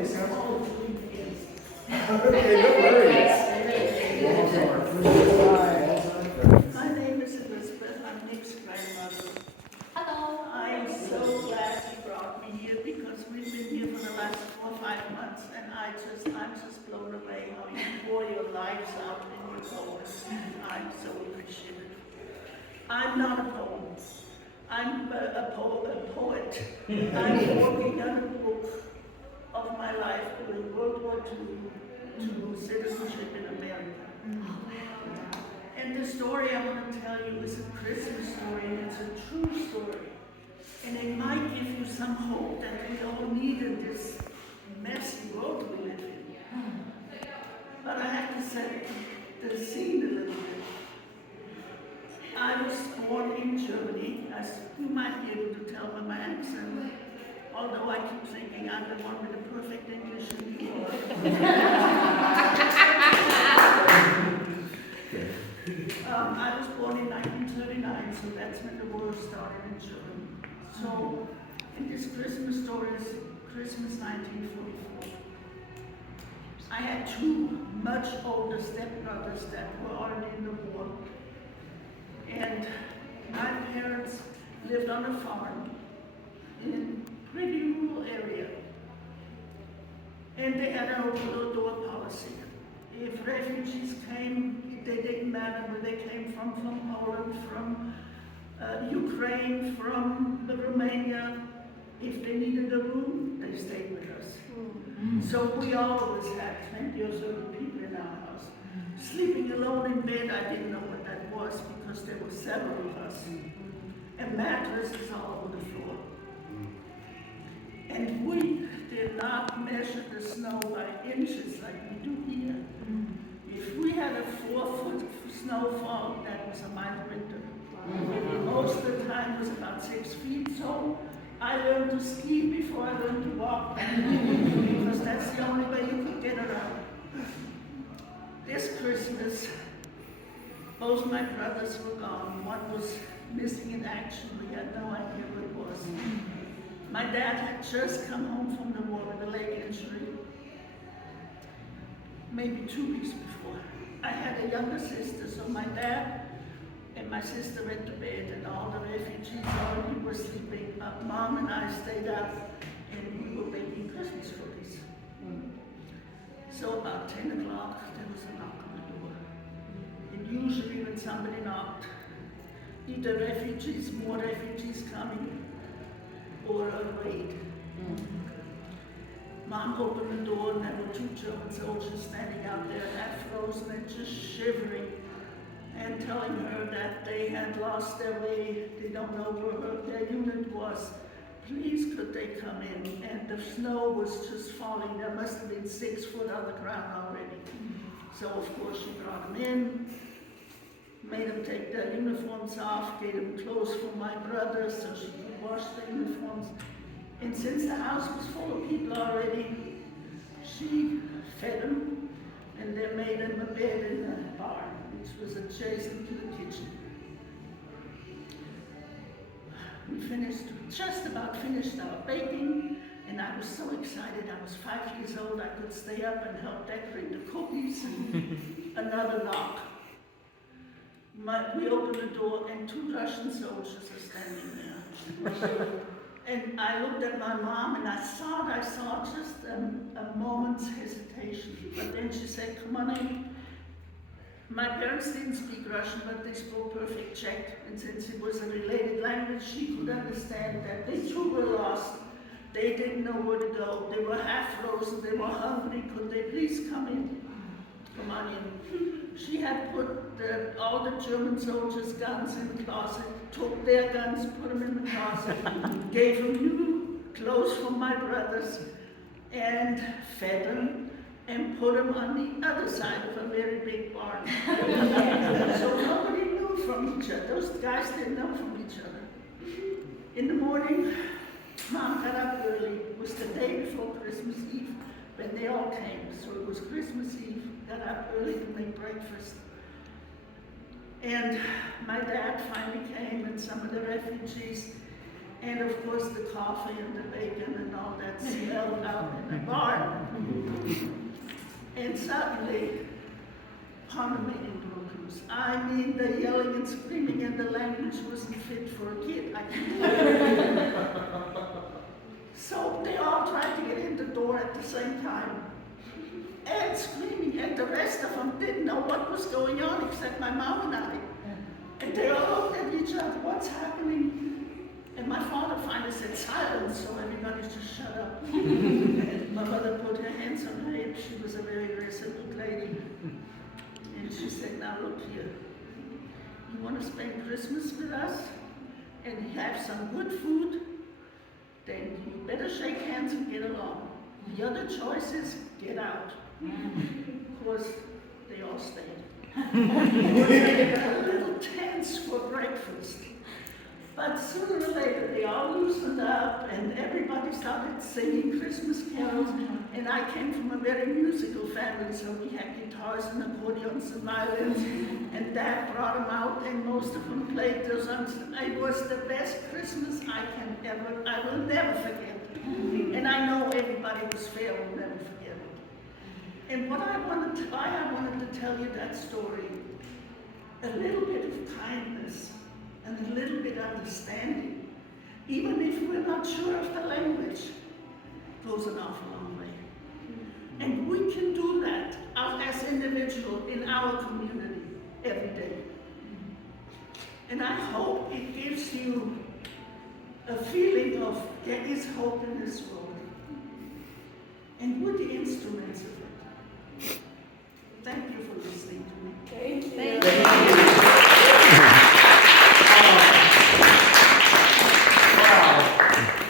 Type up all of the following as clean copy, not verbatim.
It's all 3 years. Okay, no worries. My name is Elizabeth. I'm Nick's grandmother. Hello. I am so glad you brought me here because we've been here for the last 4 or 5 months, and I'm just blown away how you pour your lives out in your poems. I'm so appreciative. I'm not a poet. I'm a poet. I'm working on a book of my life during World War II to citizenship in America. And the story I want to tell you is a Christmas story, and it's a true story. And it might give you some hope that we all need in this messy world we live in. But I have to set the scene a little bit. I was born in Germany, as you might be able to tell by my accent, although I keep thinking I'm the one with the perfect English in the world. I was born in 1939, so that's when the war started in Germany. So, in this Christmas story is Christmas 1944. I had 2 much older stepbrothers that were already in the war. And my parents lived on a farm in a pretty rural area. And they had an open-door policy. If refugees came, they didn't matter where they came from Poland, from Ukraine, from Romania. If they needed a room, they stayed with us. So we always had 20 or so people in our house. Sleeping alone in bed, I didn't know what that was because there were several of us. And mattresses all over the floor. And we did not measure the snow by inches like we do here. If we had a 4-foot snowfall, that was a mild winter. Most of the time it was about 6 feet, so I learned to ski before I learned to walk, because that's the only way you could get around. This Christmas, both my brothers were gone. One was missing in action. We had no idea what it was. My dad had just come home from the war with a leg injury, maybe 2 weeks before. I had a younger sister, so my dad and my sister went to bed, and all the refugees already were sleeping. Mom and I stayed up, and we were baking Christmas cookies. So about 10 o'clock, there was a knock on the door. And usually when somebody knocked, either refugees, more refugees coming, or a raid. Mom opened the door, and there were 2 German soldiers standing out there, half frozen and just shivering, and telling her that they had lost their way, they don't know where their unit was. Please, could they come in? And the snow was just falling. There must have been 6 foot on the ground already. So of course she brought them in, made them take their uniforms off, gave them clothes for my brothers so she could wash the uniforms. And since the house was full of people already, she fed them, and they made them a bed in the barn, which was adjacent to the kitchen. We just about finished our baking, and I was so excited. I was 5 years old. I could stay up and help decorate the cookies. And another knock. We opened the door, and 2 Russian soldiers are standing there. And I looked at my mom, and I saw just a moment's hesitation. But then she said, "Come on in." My parents didn't speak Russian, but they spoke perfect Czech. And since it was a related language, she could understand that they too were lost. They didn't know where to go. They were half frozen. They were hungry. Could they please come in? Come on in. She had put all the German soldiers' guns in the closet, took their guns, put them in the closet, gave them new clothes for my brothers, and fed them, and put them on the other side of a very big barn. So nobody knew from each other. Those guys didn't know from each other. In the morning, Mom got up early. It was the day before Christmas Eve when they all came. So it was Christmas Eve. Got up early to make breakfast. And my dad finally came, and some of the refugees, and of course the coffee and the bacon and all that's yelled out in the barn. And suddenly, Parliament broke loose. I mean, the yelling and screaming and the language wasn't fit for a kid. I can tell you. So they all tried to get in the door at the same time. And screaming, and the rest of them didn't know what was going on except my mom and I. And they all looked at each other, what's happening? And my father finally said silence, so everybody just shut up. And my mother put her hands on her hips. She was a very resolute lady. And she said, now look here, you want to spend Christmas with us and have some good food, then you better shake hands and get along. The other choice is get out. Of course, they all stayed. They got a little tense for breakfast. But sooner or later, they all loosened up and everybody started singing Christmas carols. And I came from a very musical family, so we had guitars and accordions and violins. And Dad brought them out and most of them played those songs. It was the best Christmas I will never forget. And I know everybody was fair will never forget it. And why I wanted to tell you that story, a little bit of kindness and a little bit of understanding, even if we're not sure of the language, goes an awful long way. And we can do that as individuals in our community every day. And I hope it gives you a feeling of there is hope in this world. And we're the instruments of it. Thank you for listening to me. Thank you. Thank you. Wow.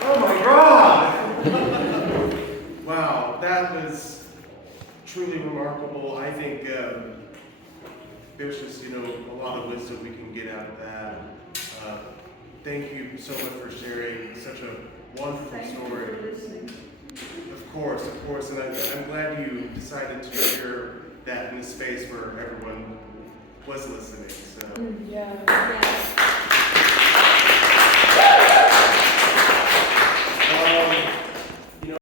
Oh my God. Wow, that was truly remarkable. I think there's just, a lot of wisdom we can get out of that. Thank you so much for sharing such a wonderful Thank story. you for listening. Of course, and I'm glad you decided to share that in a space where everyone was listening. So. Yeah. Yes.